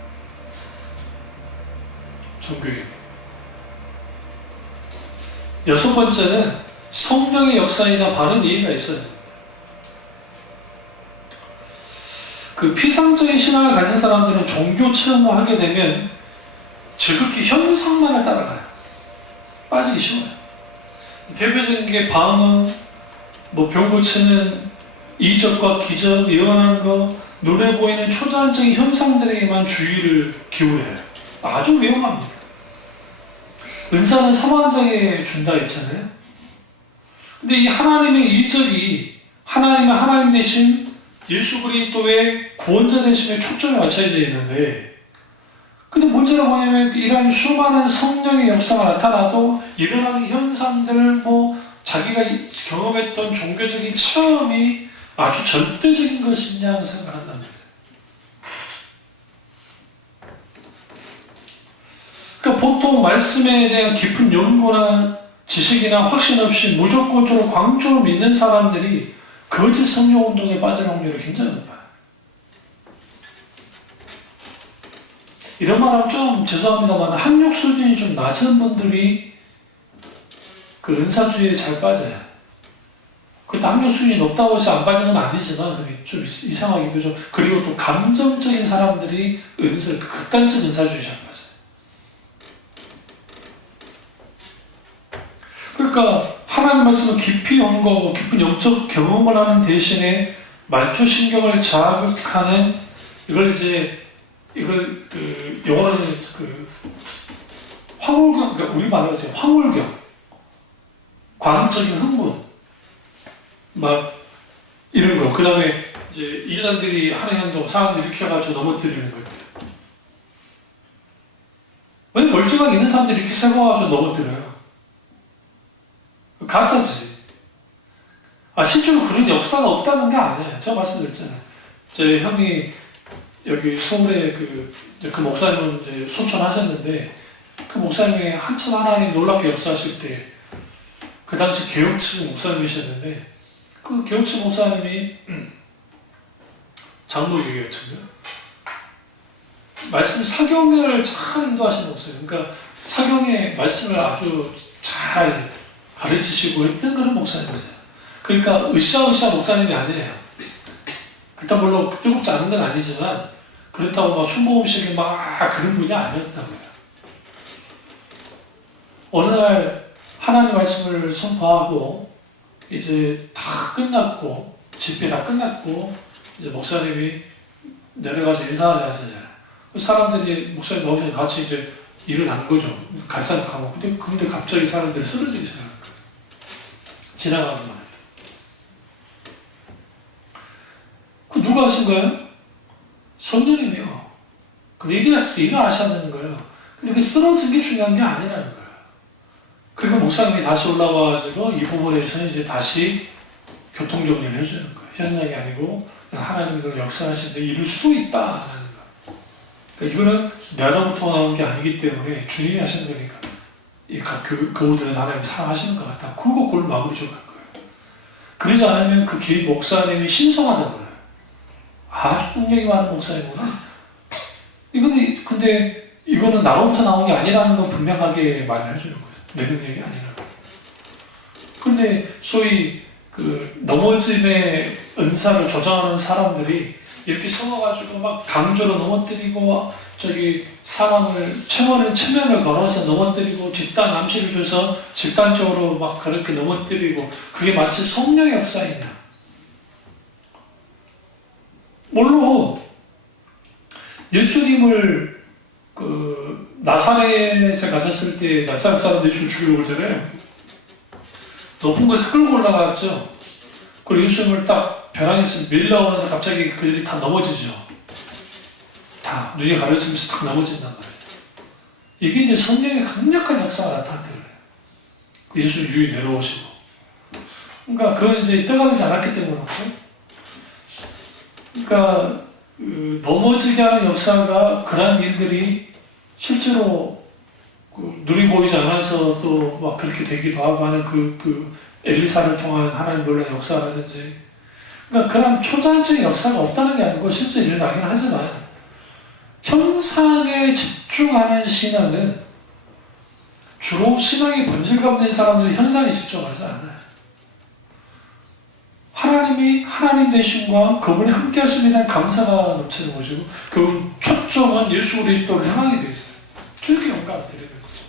종교에. 여섯 번째는 성령의 역사이나 바른 이해가 있어야 됩니다. 그 피상적인 신앙을 가진 사람들은 종교 체험을 하게 되면 지극히 현상만을 따라가요. 빠지기 쉬워요. 대표적인 게 방언, 병 고치는 이적과 기적, 예언하는 거, 눈에 보이는 초자연적인 현상들에게만 주의를 기울여요. 아주 위험합니다. 은사는 사망자에게 준다 했잖아요. 근데 이 하나님의 이적이 하나님 대신 예수 그리스도의 구원자 되심에 초점이 맞춰져 있는데, 근데 문제가 뭐냐면 이러한 수많은 성령의 역사가 나타나도 일어나는 현상들, 자기가 경험했던 종교적인 체험이 아주 절대적인 것이냐 생각한단 말이에요. 그러니까 보통 말씀에 대한 깊은 연구나 지식이나 확신 없이 무조건적으로 광적으로 믿는 사람들이 거짓 성령 운동에 빠질 확률이 굉장히 높아요. 이런 말하면 좀 죄송합니다만 학력 수준이 좀 낮은 분들이 그 은사주의에 잘 빠져요. 그때 학력 수준이 높다고 해서 안 빠지는 건 아니지만 좀 이상하기도 좀. 그리고 또 감정적인 사람들이 극단적 은사주의에 잘 빠져요. 그러니까 하나님 말씀을 깊이 연구하고 깊은 영적 경험을 하는 대신에 말초신경을 자극하는 이걸 영어로는 황홀경, 그러니까 우리 말로 이제 황홀경, 과학적인 흥분, 이런 거. 그 다음에 이제 이단들이 하는 행동, 사람들 일으켜가지고 넘어뜨리는 거예요. 왜 멀쩡하게 있는 사람들이 이렇게 세워가지고 넘어뜨려요? 가짜지. 실제로 그런 역사가 없다는 게 아니에요. 제가 말씀드렸잖아요. 제 형이 여기 서울에 그 목사님은 이제 소천하셨는데, 그 목사님이 한참 하나님 놀랍게 역사하실 때, 그 당시 개혁측 목사님이셨는데, 그 개혁측 목사님이 장로교회였거든요. 말씀 사경을 잘 인도하시는 목사님. 그러니까 사경의 말씀을 아주 잘 가르치시고 했던 그런 목사님이세요. 그러니까 으쌰으쌰 목사님이 아니에요. 그렇다고 물론 뜨겁지 않은 건 아니지만 그렇다고 순모음식이 그런 분이 아니었다고요. 어느 날 하나님 말씀을 선포하고 이제 다 끝났고 집회 다 끝났고 이제 목사님이 내려가서 인사를 하잖아요. 사람들이 목사님 나오기 전에 같이 이제 일어난 거죠. 갈 생각하고. 근데 갑자기 사람들이 쓰러지기 시작한 거예요. 지나가는 말. 그 누가 하신 거예요? 성령님이요. 근데 이거 아셔야 되는 거예요. 근데 그 쓰러진 게 중요한 게 아니라는 거예요. 그러니까 목사님이 다시 올라와가지고 이 부분에서 이제 다시 교통정리를 해주는 거예요. 현장이 아니고 하나님이 그걸 역사하시는데 이룰 수도 있다라는 거예요. 그러니까 이거는 내가부터 나온 게 아니기 때문에 주님이 하시는 거니까 이 각 교우들에서 하나님이 사랑하시는 것 같다. 그걸 마무리 좀 할 거예요. 그러지 않으면 그 목사님이 신성하다고 그래요. 아주 능력이 많은 목사님구나. 이거는 근데 이거는 나로부터 나온 게 아니라는 건 분명하게 말을 해주는 거예요. 내 능력이 아니라고. 근데 소위 그 넘어짐의 은사를 조장하는 사람들이 이렇게 서어가지고 막 강조로 넘어뜨리고 저기 사람을 체면을 걸어서 넘어뜨리고 집단 암시를 줘서 집단적으로 막 그렇게 넘어뜨리고 그게 마치 성령의 역사이냐. 물론 예수님을 그 나사렛에 가셨을 때 나사렛 사람들이 예수를 죽이려고 그러잖아요. 높은 곳에서 끌고 올라갔죠. 그리고 예수님을 딱 벼랑에서 밀려오는데 갑자기 그들이 다 넘어지죠. 다 눈이 가려지면서 딱 넘어진단 말이에요. 이게 이제 성령의 강력한 역사가 나타났다 그래요. 예수님 유이 내려오시고. 그러니까 그건 이제 떠가지 않았기 때문에 그러니까 넘어지게 하는 역사가 그런 일들이 실제로 눈이 보이지 않아서 또 막 그렇게 되기도 하고 하는 그 엘리사를 통한 하나님 놀라운 역사라든지 그러니까 그런 초자연적인 역사가 없다는 게 아니고 실제 일어나긴 하지만 형상에 집중하는 신앙은 주로 신앙의 본질감 있는 사람들이 현상에 집중하지 않아요. 하나님이 하나님 되심과 그분이 함께 하심에 대한 감사가 넘치는 것이고 그분 초점은 예수 그리스도를 향하게 되어 있어요. 주님께 영광을 드리는 거죠.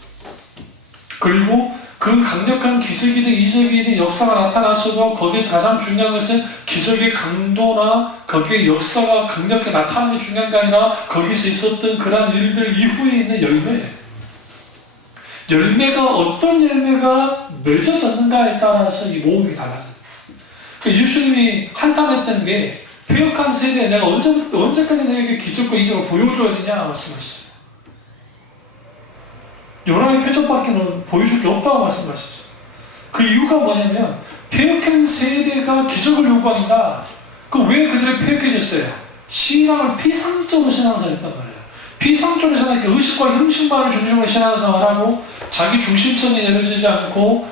그리고 그 강력한 기적이든 이적이든 역사가 나타났어도 거기서 가장 중요한 것은 기적의 강도나 거기에 역사가 강력하게 나타나는 게 중요한 게 아니라 거기서 있었던 그러한 일들 이후에 있는 열매예요. 열매가 어떤 열매가 맺어졌는가에 따라서 이 모험이 달라져요. 그러니까 예수님이 한탄했던 게 회역한 세대에 내가 언제까지 너에게 기적과 이적을 보여줘야 되냐 말씀하시죠. 요나의 표적밖에는 보여줄 게 없다고 말씀하시죠. 그 이유가 뭐냐면 폐역한 세대가 기적을 요구한다. 그 왜 그들이 폐역해졌어요? 신앙을 피상적으로 신앙생활했단 말이에요. 피상적으로 신앙할 의식과 형식만을 중심으로 신앙생활하고 자기 중심성이 내려지지 않고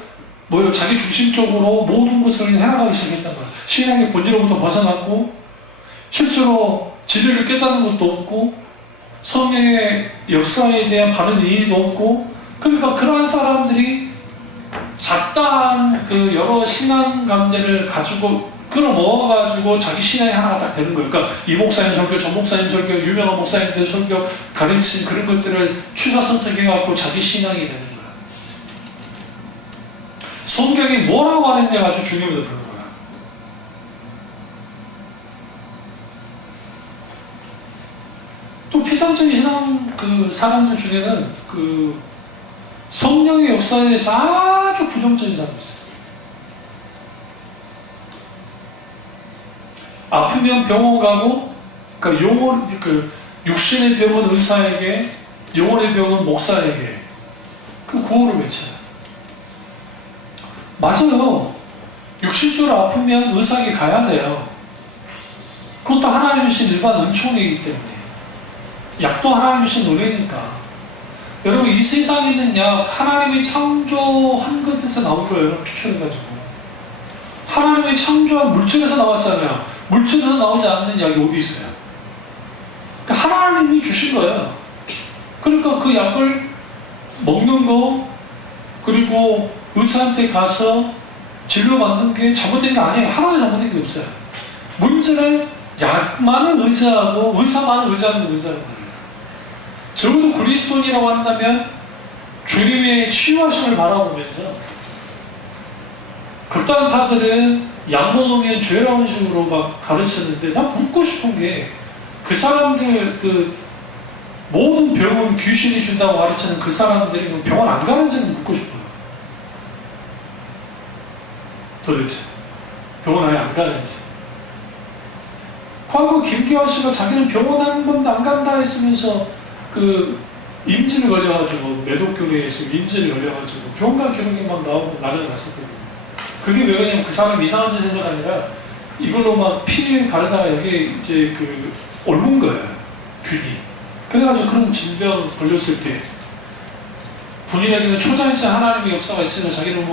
자기 중심적으로 모든 것을 해나가기 시작했단 말이에요. 신앙의 본질로부터 벗어났고 실제로 진리를 깨닫는 것도 없고 성령의 역사에 대한 바른 이해도 없고 그러니까 그러한 사람들이 잡다한 그 여러 신앙관계를 가지고 끌어모아가지고 자기 신앙이 하나가 딱 되는 거예요. 그러니까 이 목사님 설교, 저 목사님 설교, 유명한 목사님들 설교 가르친 그런 것들을 취사 선택해갖고 자기 신앙이 되는 거예요. 성경이 뭐라고 하느냐가 아주 중요합니다. 그런 거예요. 또 피상적인 신앙 그 사람들 중에는 그 성령의 역사에 대해서 아주 부정적인 사람이 있어요. 아프면 병원 가고, 그러니까 육신의 병은 의사에게, 영혼의 병은 목사에게 그 구호를 외쳐요. 맞아요. 육신적으로 아프면 의사에게 가야 돼요. 그것도 하나님 주신 일반 은총이기 때문에. 약도 하나님 주신 노래니까. 여러분 이 세상에 있는 약 하나님이 창조한 것에서 나온 거예요. 여러분 추출해가지고. 하나님이 창조한 물질에서 나왔잖아요. 물질에서 나오지 않는 약이 어디 있어요? 그러니까 하나님이 주신 거예요. 그러니까 그 약을 먹는 거 그리고 의사한테 가서 진료받는 게 잘못된 게 아니에요. 하나도 잘못된 게 없어요. 문제는 약만을 의지하고 의사만을 의지하는 문제라는 거예요. 적어도 그리스도인이라고 한다면 주님의 치유하심을 바라보면서 극단파들은 약 먹으면 죄라는 식으로 막 가르쳤는데 난 묻고 싶은 게 그 사람들 그 모든 병은 귀신이 준다고 가르치는 그 사람들이 병원 안 가는지는 묻고 싶어요. 도대체 병원 아예 안 가는지. 과거 김기환 씨가 자기는 병원 한 번도 안 간다 했으면서 그 임진을 걸려가지고 매독교회에서 임진을 걸려가지고 병원 간 기록이 막 나오고 나를 났었거든요. 그게 왜 그러냐면 그 사람 이상한 짓 해서가 아니라 이걸로 막 피 가르다가 여기에 이제 그 옮은 거예요. 귀기. 그래가지고 그런 질병 걸렸을 때 본인에게는 초자연적 하나님의 역사가 있으면 자기는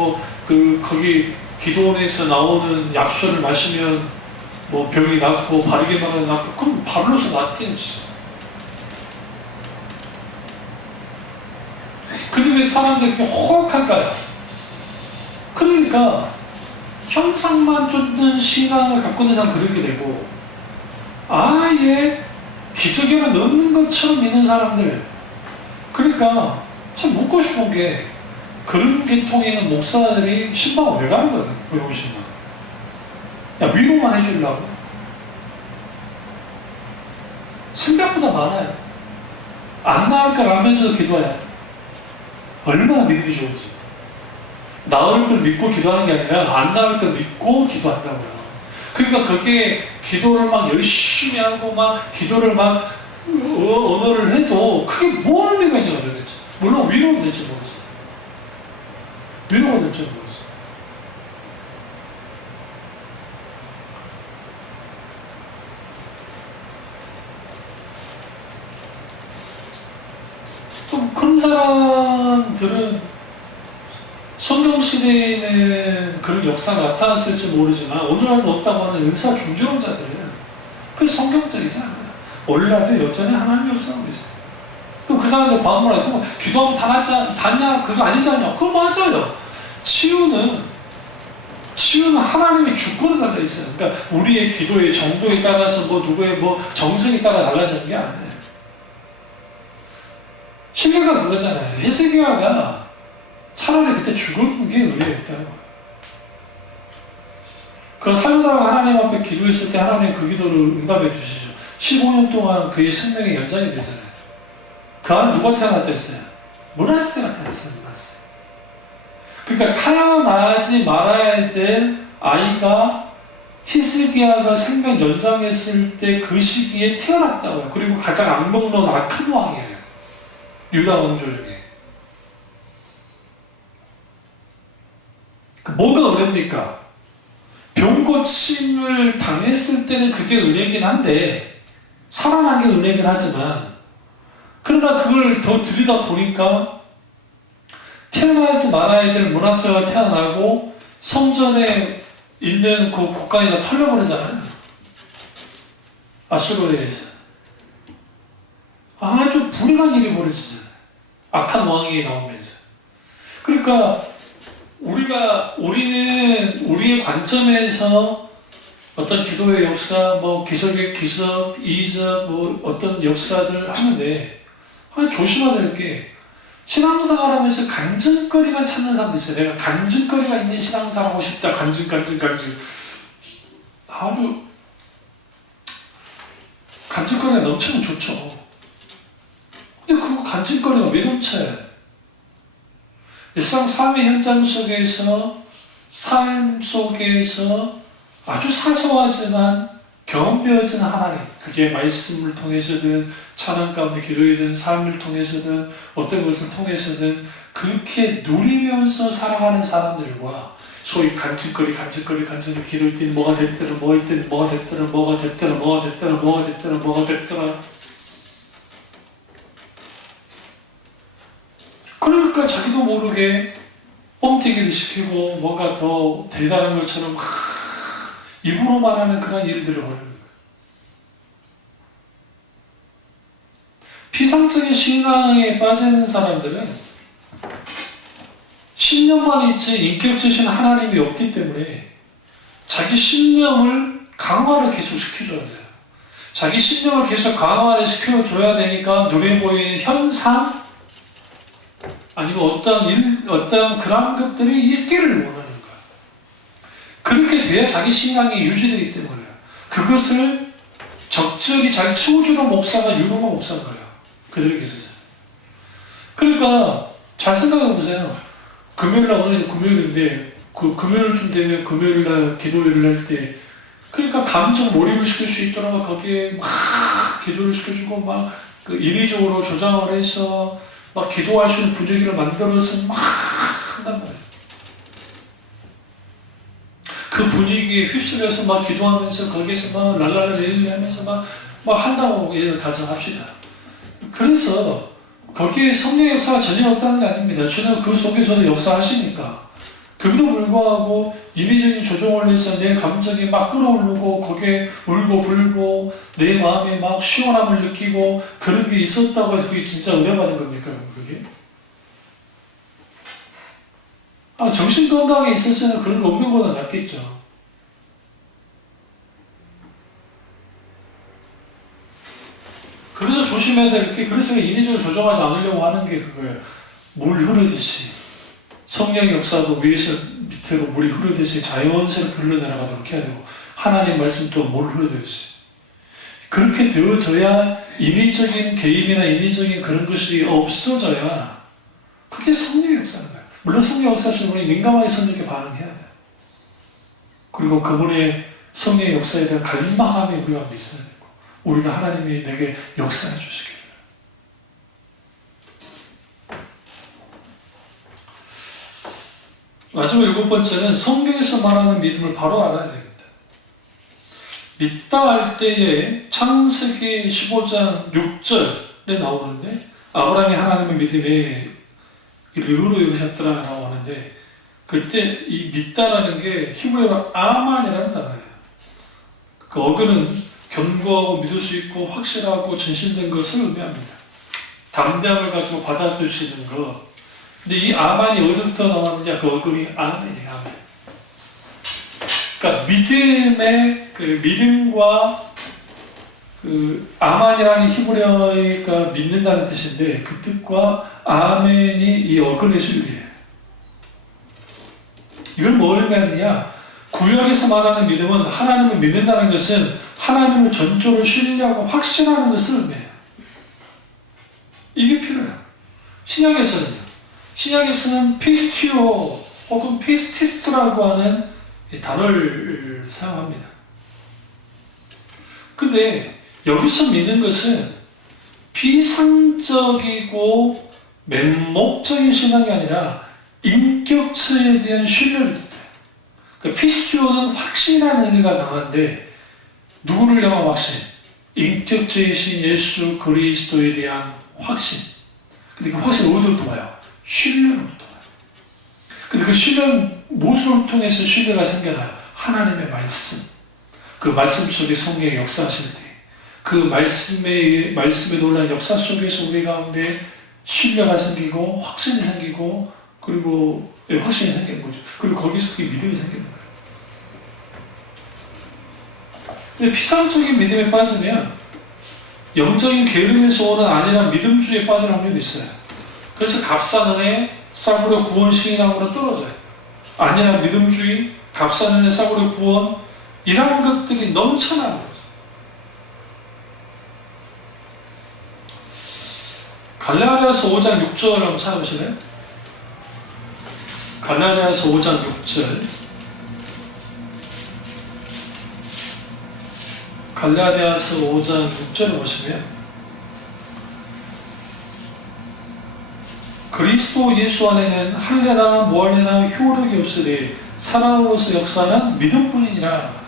거기 기도원에서 나오는 약수를 마시면 병이 낫고 바르게 말하면 낫고 그럼 바로서 낫든지. 근데 왜 사람들이 그렇게 호락할까요? 그러니까 형상만 쫓는 신앙을 갖고 있는 사람 그렇게 되고, 아예 기적에는 없는 것처럼 믿는 사람들. 그러니까 참 묻고 싶은 게, 그런 계통에 있는 목사들이 신방을 왜 가는 거야? 외국 신방. 야, 위로만 해주려고. 생각보다 많아요. 안 나을 걸 알면서도 기도해요. 얼마나 믿음이 좋은지. 나을 걸 믿고 기도하는 게 아니라 안 나을 걸 믿고 기도한다고요. 그러니까 그게 기도를 막 열심히 하고 막 기도를 막 언어를 해도 그게 뭐 의미가 있냐고 도대체. 물론 위로는 될지 모르겠어요. 위로가 될지 모르겠어요. 또 그런 사람들은 성경시대에는 그런 역사가 나타났을지 모르지만 오늘날은 없다고 하는 은사 중조론자들은 그 성경적이지 않아요. 오늘날도 여전히 하나님 역사하고 있어요. 그럼 그 사람들 반문하고 기도하면 닿냐? 그거 아니지 않냐? 그거 맞아요. 치유는 하나님의 주권에 달려있어요. 그러니까 우리의 기도의 정도에 따라서 뭐 누구의 뭐 정성에 따라 달라지는 게 아니에요. 신뢰가 그거잖아요. 히스기야가 차라리 그때 죽을 게 의뢰했다는 거예요. 그 살려달라고 하나님 앞에 기도했을 때 하나님 그 기도를 응답해 주시죠. 15년 동안 그의 생명이 연장이 되잖아요. 그 안에 누가 태어났다 했어요? 므낫세가 태어났어요. 므낫세. 그러니까 태어나지 말아야 될 아이가 히스기야가 생명 연장했을 때 그 시기에 태어났다고요. 그리고 가장 악먹는 악한 왕이에요. 유다 왕조 중에. 뭐가 은혜입니까? 병고침을 당했을 때는 그게 은혜긴 한데, 살아난 게 은혜긴 하지만, 그러나 그걸 더 들이다 보니까 태어나지 말아야 될 므낫세가 태어나고 성전에 있는 그 곡간이가 털려버리잖아요. 아수르에서 아주 불행한 일이 벌어지잖아요. 악한 왕이 나오면서. 그러니까 우리는 우리의 관점에서 어떤 기도의 역사, 뭐 기적의 기적, 이적, 뭐 어떤 역사들 하는데 조심해야 될 게, 신앙생활 하면서 간증거리만 찾는 사람도 있어요. 내가 간증거리가 있는 신앙생활 하고 싶다. 간증. 아주 간증거리가 넘치면 좋죠. 근데 그 간증거리가 왜 넘쳐요? 일상 삶의 현장 속에서, 삶 속에서 아주 사소하지만 경험되어지는 하나님, 그게 말씀을 통해서든 찬양 가운데 기도이든 삶을 통해서든 어떤 것을 통해서든 그렇게 누리면서 살아가는 사람들과 소위 간증거리 기도일 때는 뭐가 됐더라, 그러니까 자기도 모르게 뻥튀기를 시키고 뭐가 더 대단한 것처럼 입으로만 하는 그런 일들을 벌이는 거예요. 피상적인 신앙에 빠지는 사람들은 신념만 있지 인격적인 하나님이 없기 때문에 자기 신념을 강화를 계속 시켜줘야 돼요. 자기 신념을 계속 강화를 시켜줘야 되니까 눈에 보이는 현상, 아니면 어떤 그런 것들이 있기를 원하는 거예요. 그렇게 돼야 자기 신앙이 유지되기 때문에 그것을 적절히 잘 채워주는 목사가 유로가 목사인 거예요. 그들에게서. 그러니까 잘 생각해 보세요. 금요일날, 오늘 금요일인데 그 금요일쯤 되면 금요일날 기도회를 할 때, 그러니까 감정 몰입을 시킬 수 있도록 거기에 막 기도를 시켜주고 막 그 인위적으로 조장을 해서 막 기도할 수 있는 분위기를 만들어서 막 한단 말이에요. 그 분위기에 휩쓸려서 막 기도하면서 거기에서 막 랄랄랄 하면서 막 한다고 예를 가정합시다. 그래서 거기에 성령의 역사가 전혀 없다는 게 아닙니다. 주는 그 속에서도 역사하시니까. 그럼에도 불구하고 인위적인 조종을 해서 내 감정이 막 끌어오르고 거기에 울고 불고 내 마음에 막 시원함을 느끼고 그런 게 있었다고 해서 그게 진짜 은혜 받은 겁니까? 그게? 정신 건강에 있어서는 그런 거 없는 거보다 낫겠죠. 그래서 조심해야 될 게, 그래서 인위적으로 조정하지 않으려고 하는 게 그거예요. 물 흐르듯이. 성령의 역사도 위에서 밑으로 물이 흐르듯이 자연스럽게 흘러내려가도록 해야 되고, 하나님 말씀도 물 흐르듯이. 그렇게 되어져야 인위적인 개입이나 인위적인 그런 것이 없어져야 그게 성령의 역사인 거예요. 물론 성령의 역사하시는 분이 민감하게 성령께 반응해야 돼요. 그리고 그분의 성령의 역사에 대한 갈망함이 우리가 있어야 되고, 우리가 하나님이 내게 역사해 주시기를. 마지막 7번째는 성경에서 말하는 믿음을 바로 알아야 됩니다. 믿다 할 때에 창세기 15장 6절에 나오는데, 아브라함이 하나님의 믿음에 의로 여기셨더라라고 하는데, 그때 이 믿다라는 게 히브리어로 아만이라는 단어예요. 그 어근은 견고하고 믿을 수 있고 확실하고 진실된 것을 의미합니다. 담대함을 가지고 받아줄 수 있는 것. 근데 이 아만이 어디부터 나왔느냐? 그 어근이 아멘이에요. 아멘. 그러니까 믿음과 그 아만이라는 히브리어가 믿는다는 뜻인데, 그 뜻과 아멘이 이 어근의 수율이에요. 이걸 뭘 의미하느냐? 구약에서 말하는 믿음은, 하나님을 믿는다는 것은 하나님을 전적으로 신뢰하고 확신하는 것을 의미해요. 이게 필요해요. 신약에서는 피스티오 혹은 피스티스라고 하는 단어를 사용합니다. 근데 여기서 믿는 것은 비상적이고 맹목적인 신앙이 아니라 인격체에 대한 신뢰를 뜻해요. 그러니까 피스티오는 확신이라는 의미가 강한데, 누구를 향한 확신? 인격체이신 예수 그리스도에 대한 확신. 근데 그 확신은 어디로부터 와요? 신뢰로부터 와요. 근데 그 신뢰는 무엇을 통해서 신뢰가 생겨나요? 하나님의 말씀. 그 말씀 속에 성령의 역사하실 때, 그 말씀의 놀라운 역사 속에서 우리 가운데 신뢰가 생기고 확신이 생기고, 그리고 확신이 생기는 거죠. 그리고 거기서 그게 믿음이 생기는 거예요. 근데 피상적인 믿음에 빠지면 영적인 게으름에서 오는 아니란 믿음주의에 빠질 확률이 있어요. 그래서 값싼 은혜, 싸구려 구원 시인함으로 떨어져요. 아니란 믿음주의, 값싼 은혜, 싸구려 구원, 이런 것들이 넘쳐나는 거죠. 갈라디아서 5장 6절 한번 찾아보실래요? 갈라디아서 5장 6절. 갈라디아서 5장 6절을 보시면, 그리스도 예수 안에는 할례나 무할례나 효력이 없으되 사랑으로서 역사는 믿음뿐이니라.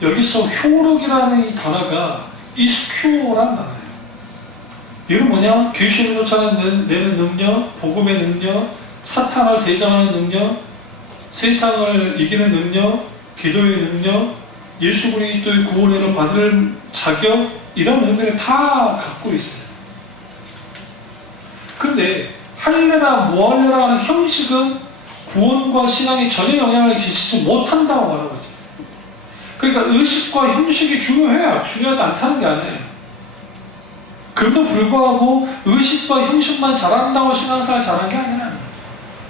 여기서 효력이라는 이 단어가 이스큐라는 단어예요. 이건 뭐냐? 귀신을 쫓아내는 능력, 복음의 능력, 사탄을 대장하는 능력, 세상을 이기는 능력, 기도의 능력, 예수 그리스도의 구원을 받을 자격, 이런 의미를 다 갖고 있어요. 근데 할례나 무할례라는 형식은 구원과 신앙에 전혀 영향을 끼치지 못한다고 말하는 거죠. 그러니까 의식과 형식이 중요해요. 중요하지 않다는 게 아니에요. 그럼에도 불구하고 의식과 형식만 잘한다고 신앙생활 잘한 게 아니라,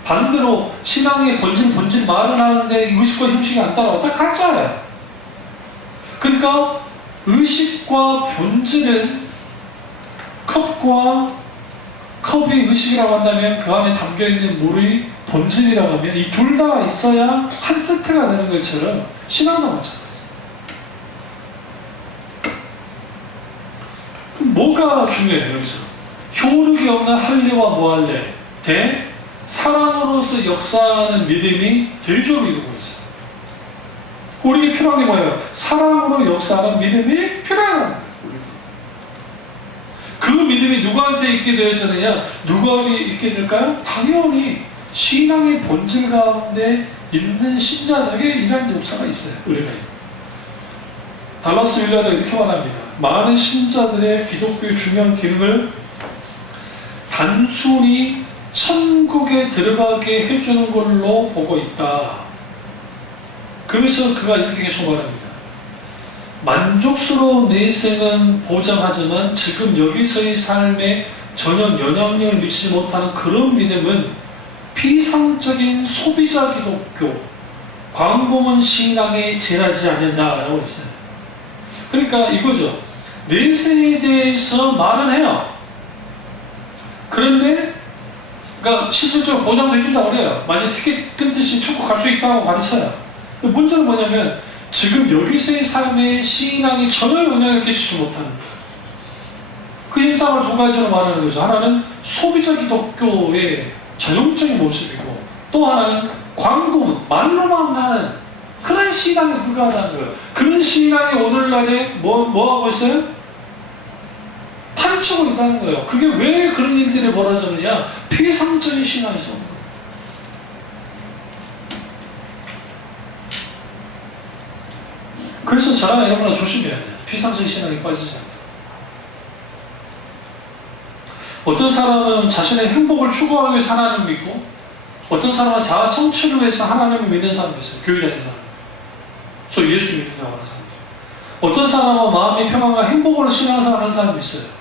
반대로 신앙의 본질 말은 하는데 의식과 형식이 안 따라와. 딱 가짜예요. 그러니까 의식과 본질은 컵이 의식이라고 한다면 그 안에 담겨있는 물이 본질이라고 하면 이 둘 다 있어야 한 세트가 되는 것처럼 신앙도 마찬가지예요. 그럼 뭐가 중요해요 여기서? 효력이 없는 할례와 무할례 대 사랑으로서 역사하는 믿음이 대조를 이루고 있어요. 우리에게 필요한 게 뭐예요? 사랑으로 역사하는 믿음이 필요하다는 거예요. 그 믿음이 누구한테 있게 되어지느냐? 누구에게 있게 될까요? 당연히 신앙의 본질 가운데 있는 신자들에게 이러한 역사가 있어요. 우리가 달라스 윌러가 이렇게 말합니다. 많은 신자들의 기독교의 중요한 기능을 단순히 천국에 들어가게 해주는 걸로 보고 있다. 그래서 그가 이렇게 초발합니다. 만족스러운 내생은 보장하지만 지금 여기서의 삶에 전혀 영향력을 미치지 못하는 그런 믿음은 피상적인 소비자 기독교, 광범은 신앙에 지나지 않는다라고 했어요. 그러니까 이거죠. 내생에 대해서 말은 해요. 그런데 그러니까 실질적으로 보장도 해준다고 그래요. 만약 티켓 끊듯이 축구 갈 수 있다고 가르쳐요. 문제는 뭐냐면 지금 여기서의 삶에 신앙이 전혀 영향을 끼치지 못하는 거예요. 그 현상을 두 가지로 말하는 거죠. 하나는 소비자 기독교의 전형적인 모습이고 또 하나는 광고문, 말로만 하는 그런 신앙에 불과하다는 거예요. 그런 신앙이 오늘날에 뭐 하고 있어요? 판치고 있다는 거예요. 그게 왜 그런 일들이 벌어졌느냐? 피상적인 신앙에서 오는 거예요. 그래서 저랑 여러분은 조심해야 돼요. 피상적인 신앙에 빠지지 않고. 어떤 사람은 자신의 행복을 추구하기 위해서 하나님을 믿고 어떤 사람은 자아 성취를 위해서 하나님을 믿는 사람이 있어요. 교회 다니는 사람. 저 예수 믿는다고 하는 사람들. 어떤 사람은 마음의 평안과 행복을 신앙생활하는 사람이 있어요.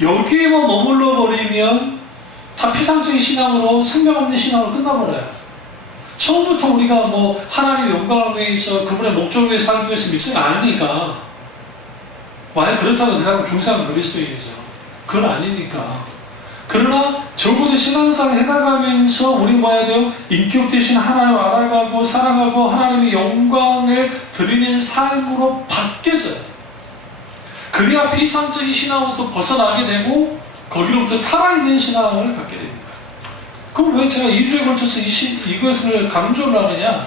여기에만 머물러 버리면 다 피상적인 신앙으로 생명 없는 신앙으로 끝나버려요. 처음부터 우리가 뭐 하나님의 영광을 위해서 그분의 목적을 위해서 살기 위해서 믿지 않으니까 만약 그렇다면 그 사람은 중생한 그리스도인이죠. 그건 아니니까. 그러나 적어도 신앙생활을 해나가면서 우리 뭐 해야 돼요? 인격 대신 하나님을 알아가고 사랑하고 하나님의 영광을 드리는 삶으로 바뀌어져요. 그래야 피상적인 신앙으로부터 벗어나게 되고 거기로부터 살아있는 신앙을 갖게 됩니다. 그럼 왜 제가 2주에 걸쳐서 이것을 강조를 하느냐?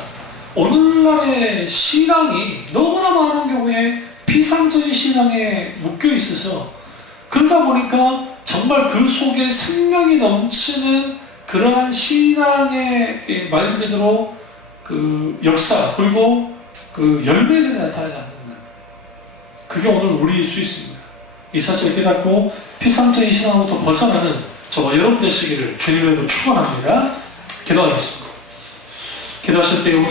오늘날의 신앙이 너무나 많은 경우에 피상적인 신앙에 묶여 있어서 그러다 보니까 정말 그 속에 생명이 넘치는 그러한 신앙의 말 그대로 그 역사 그리고 그 열매들이 나타나지 않는 그게 오늘 우리일 수 있습니다. 이 사실을 깨닫고 피상적인 신앙으로부터 벗어나는 저와 여러분 되시기를 주님의 이름으로 축원합니다. 기도하겠습니다. 기도하실 때 오늘